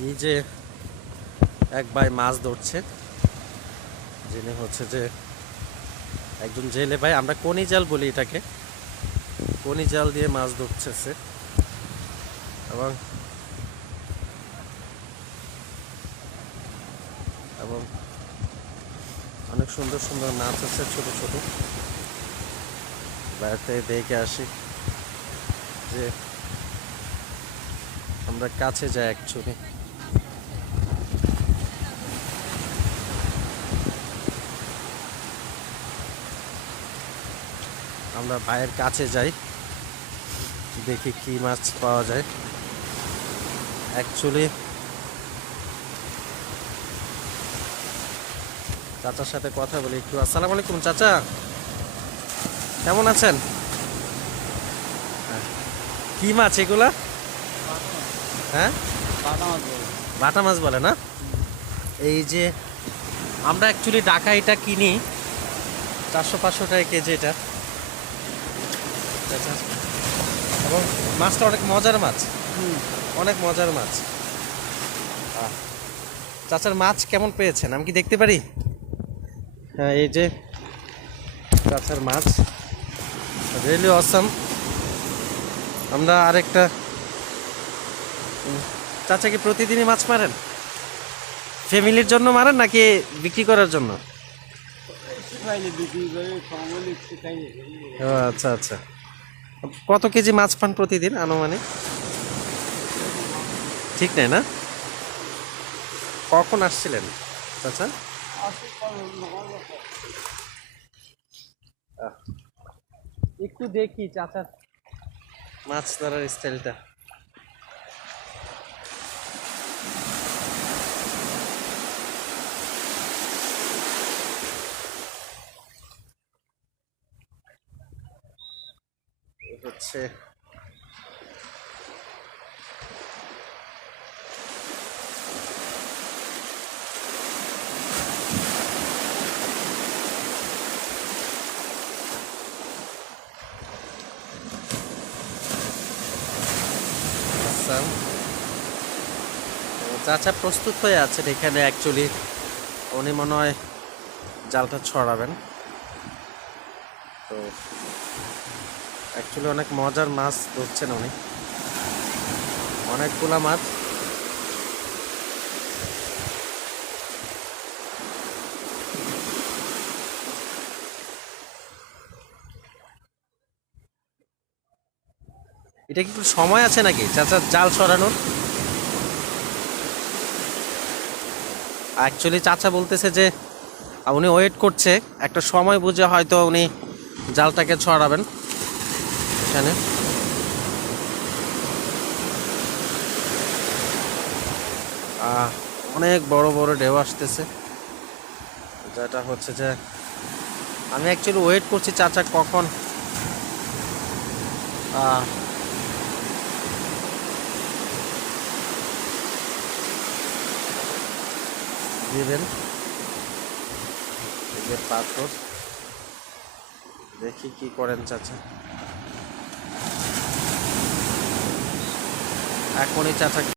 এই যে এক ভাই মাছ ধরছে, যিনি হচ্ছে যে একজন জেলে ভাই, আমরা কোনি জাল বলি এটাকে। কোনি জাল দিয়ে মাছ ধরছে এবং এবং অনেক সুন্দর সুন্দর মাছ আছে, ছোট ছোট। বাইরে দেখে আসি যে আমরা কাছে যাই অ্যাকচুয়ালি। আমরা ভাইয়ের কাছে যাই, দেখি কি মাছ পাওয়া যায় অ্যাকচুয়ালি। চাচার সাথে কথা বলি একটু। আসসালামু আলাইকুম চাচা, কেমন আছেন? কি মাছ এগুলা? হ্যাঁ, বাটা মাছ বলে না? এই যে আমরা অ্যাকচুয়ালি ঢাকা এটা কিনি 400-500 টাকা কেজি এটা। চাচা, এবং মাছটা অনেক মজার মাছ, অনেক মজার মাছ। চাচার মাছ কেমন পেয়েছেন, আমি কি দেখতে পারি? হ্যাঁ, এই যে চাচার মাছ, রিয়েলি অসাম। আমরা আরেকটা, চাচা কি প্রতিদিনই মাছ মারেন? ফ্যামিলির জন্য মারেন নাকি বিক্রি করার জন্য? ও আচ্ছা আচ্ছা। কত কেজি মাছ পান প্রতিদিন আনুমানিক? ঠিক নেই না? কখন আসছিলেন চাচা? একটু দেখি চাচার মাছ ধরার স্টাইলটা। হচ্ছে আসাম। চাচা প্রস্তুত হয়ে আছেন এখানে অ্যাকচুয়ালি। উনি মনে হয় জালটা ছড়াবেন। তো অ্যাকচুয়ালি অনেক মজার মাছ ধরছেন উনি, অনেকগুলা মাছ। এটা কি একটু সময় আছে নাকি চাচা জাল ছড়ানোর? অ্যাকচুয়ালি চাচা বলতেছে যে উনি ওয়েট করছে, একটা সময় বুঝে হয়তো উনি জালটাকে ছড়াবেন এখানে। অনেক বড় বড় ঢেউ আসতেছে, যেটা হচ্ছে যে আমি অ্যাকচুয়ালি ওয়েট করছি চাচা কখন দিবেন। এই যে পাথর, দেখি কি করেন চাচা। এখনই চাচা